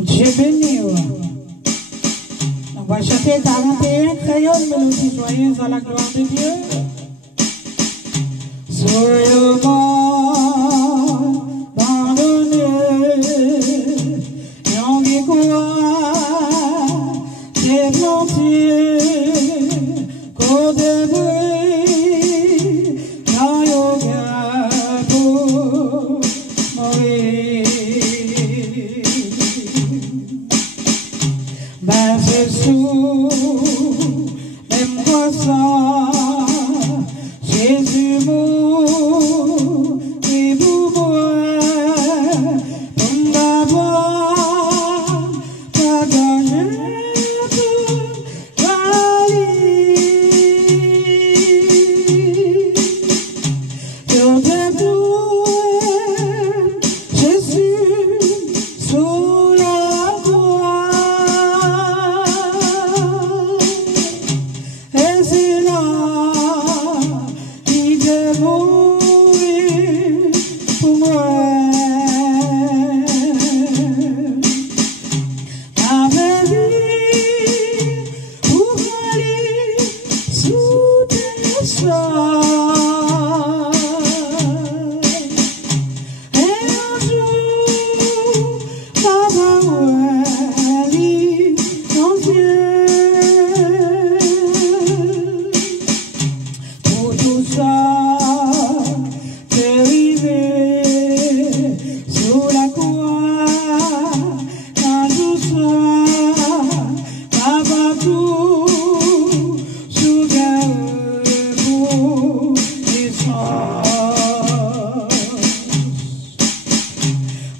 Dieu béni. On va chanter 41 crayons, mélodie joyeuse à la gloire de Dieu. Soyez mort dans le nez, et on dit quoi, c'est planté, côté bruit, dans yoga pour mourir. Ben c'est sous, même quoi ça, Jésus mourut, et pour moi, pour m'avoir, pas gagné pour Paris. Yo t'ai trouvé, Jésus, sous la croix, et c'est là, il est mourir pour moi. Avec lui, pour aller sous tes soins. Et un jour, papa lui dans Dieu. Pour tout ça, t'es arrivé sous la croix, quand tout soir, papa tout, sous garde pour l'essence.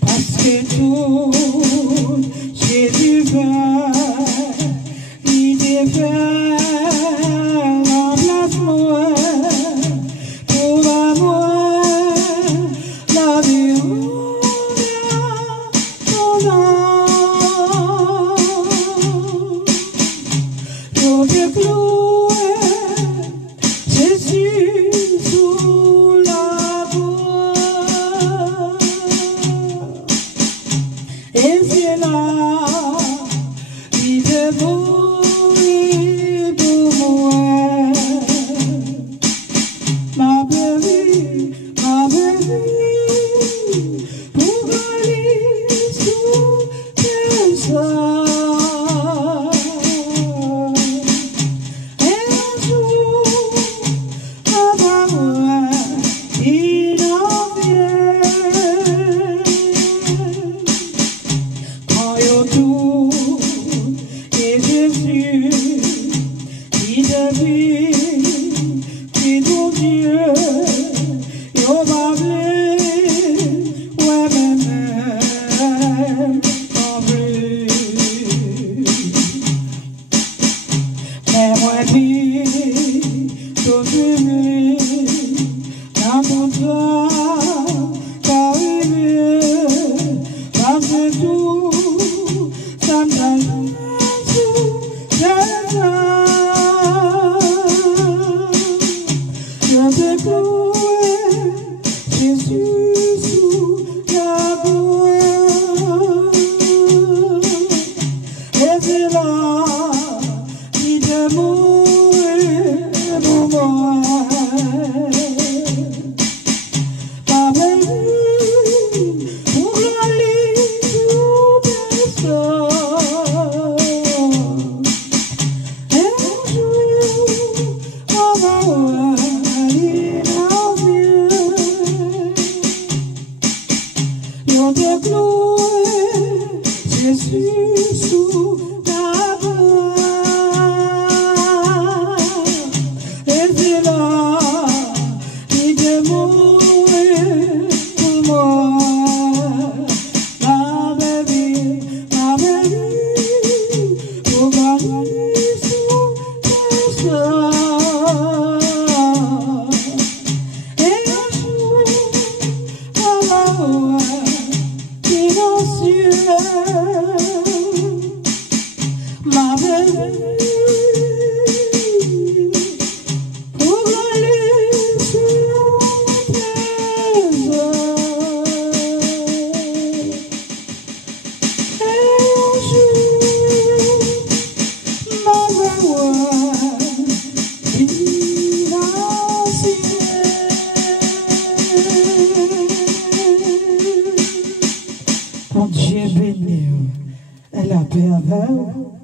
Parce que tout, Jésus fait, il te fait remplace-moi, pour moi, la vie ton âme. Yo t'ai cloué, Jésus sous la croix, et c'est là, il est mourir pour moi. Ma belle, pour aller sous tes soins. Et un jour, papa, il en vient. Quand yo tout, et Jésus, il devine, c'est ton Dieu, yo m'a blé, ouais, même, en bleu. Mais moi, dis, tout venu, dans ton toit, t'arrives, parce que tout, ça me donne sous les je t'ai cloué, Jésus sous la croix, et c'est là, il est mourir pour moi. Pas même pour aller sous tes soins. Et un jour, on va aller dans Dieu. Yo t'ai cloué, Jésus sous la croix, et c'est là, il est mourir pour moi. Ma belle, pour gagner sous tes soins. Et un jour, papa, il en ma belle, pour aller sous tes ailes. Dieu béni, elle a paix avec vous.